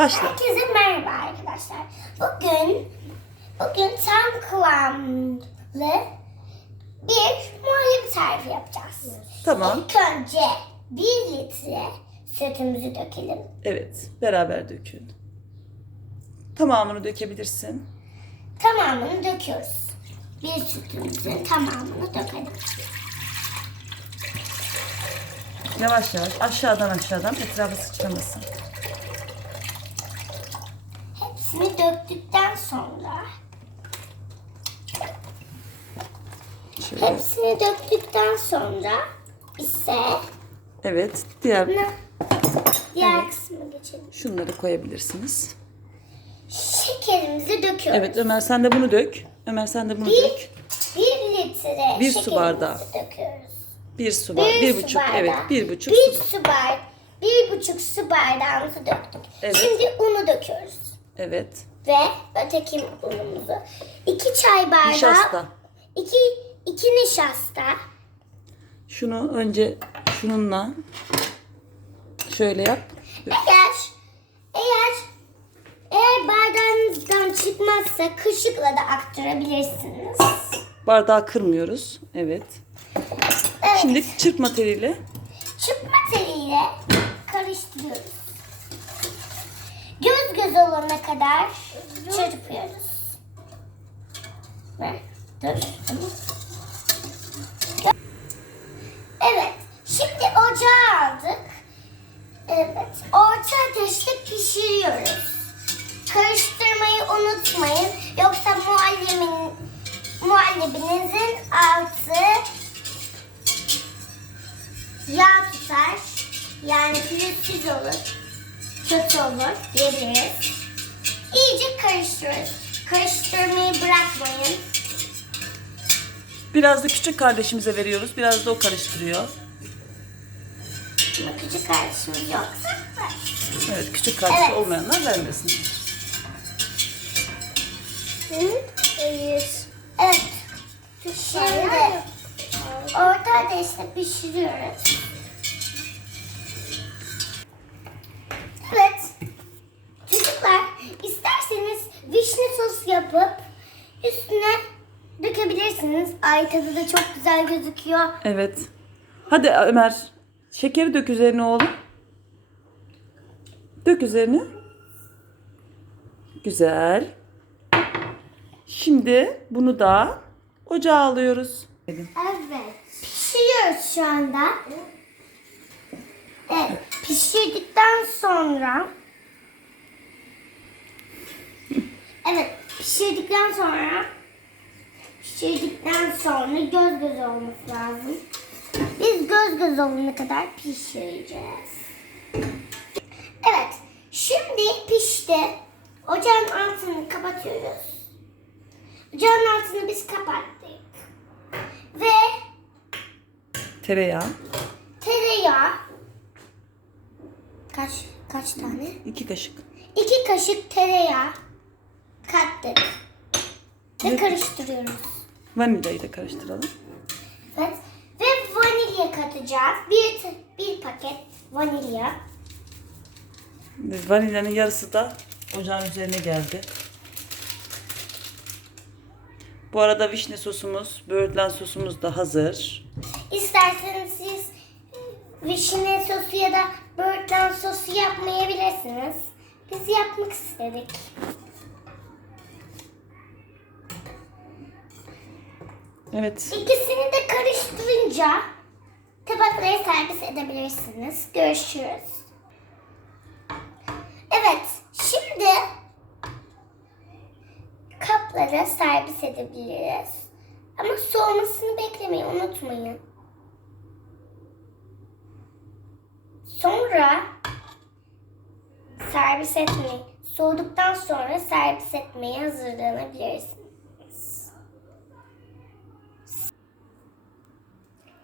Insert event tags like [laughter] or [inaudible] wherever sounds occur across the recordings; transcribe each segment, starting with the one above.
Başla. Herkese merhaba arkadaşlar. Bugün bugün tam kıvamlı bir muhallebi tarifi yapacağız. Tamam. İlk önce 1 litre sütümüzü dökelim. Evet. Beraber dökün. Tamamını dökebilirsin. Tamamını döküyoruz. Bir sütümüzün tamamını dökelim. Yavaş yavaş aşağıdan aşağıdan etrafı sıçramasın. Hepsini döktükten sonra Şöyle. hepsini döktükten sonra ise Evet. Diğer ne? Diğer kısmına geçelim. şunları koyabilirsiniz. Şekerimizi döküyoruz. Evet Ömer sen de bunu dök. Ömer sen de bunu dök. bir litre Bir su şekerimizi bardağı. döküyoruz. Bir su var. Bir, su buçuk. bardağı. Evet. Bir buçuk Bir su. su bar, bir buçuk su bardağımızı döktük. Evet. Şimdi unu döküyoruz. Evet. Ve öteki unumuzu. iki çay bardağı. Nişasta. iki, iki nişasta. Şunu önce şununla şöyle yap. Eğer, eğer, eğer bardağınızdan çıkmazsa kaşıkla da aktarabilirsiniz. Bardağı kırmıyoruz. Evet. Evet. Şimdi çırpma teliyle Çırpma teliyle karıştırıyoruz. Göz olana kadar çırpıyoruz. Ver, Dur. Evet. Şimdi ocağa aldık. Evet. Orta ateşte pişiriyoruz. Karıştırmayı unutmayın. Yoksa muhallemin, muhallebinizin altı yağ tutar. Yani pürüzsüz olur. Kötü olur diyebiliriz. İyice karıştırıyoruz. Karıştırmayı bırakmayın. biraz da küçük kardeşimize veriyoruz. Biraz da o karıştırıyor. Ama küçük kardeşimiz yoksa ver. Evet küçük kardeşi Evet. olmayanlar vermesin. Evet. Şimdi orta ateşte pişiriyoruz. Evet. Çocuklar isterseniz vişne sos yapıp üstüne dökebilirsiniz. Ay tadı da çok güzel gözüküyor. Evet. Hadi Ömer. Şekeri dök üzerine oğlum. Dök üzerine. Güzel. Şimdi bunu da ocağa alıyoruz. Evet. Pişiriyoruz şu anda. Evet. Pişirdikten sonra Evet. Pişirdikten sonra pişirdikten sonra göz göz olması lazım. Biz göz göz olana kadar pişireceğiz. Evet. Şimdi pişti. Ocağın altını kapatıyoruz. Ocağın altını biz kapattık. Ve Tereyağı. tereyağı kaç kaç tane? iki kaşık. İki kaşık tereyağı kattık. Ve Ve- karıştırıyoruz. Vanilyayı da karıştıralım. Evet. Ve vanilya katacağız. Bir, bir paket vanilya. Vanilyanın yarısı da ocağın üzerine geldi. Bu arada vişne sosumuz, böğürtlen sosumuz da hazır. İsterseniz siz vişne sosu ya da böğürtlen sosu yapmayabilirsiniz. Biz yapmak istedik. Evet. İkisini de karıştırınca tabaklara servis edebilirsiniz. Görüşürüz. Evet, şimdi kaplara servis edebiliriz. Ama soğumasını beklemeyi unutmayın. Sonra servis etmeyi, soğuduktan sonra servis etmeye hazırlanabilirsiniz.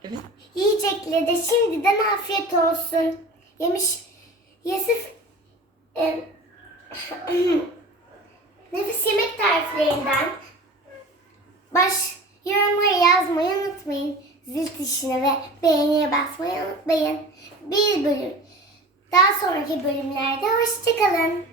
Evet. Yiyecekle de şimdiden afiyet olsun. Yemiş Yusuf e, [clears throat] nefis yemek tariflerinden baş yorumları yazmayı unutmayın. Zil tuşuna ve beğeniye basmayı unutmayın. Bir bölüm. Daha sonraki bölümlerde hoşçakalın.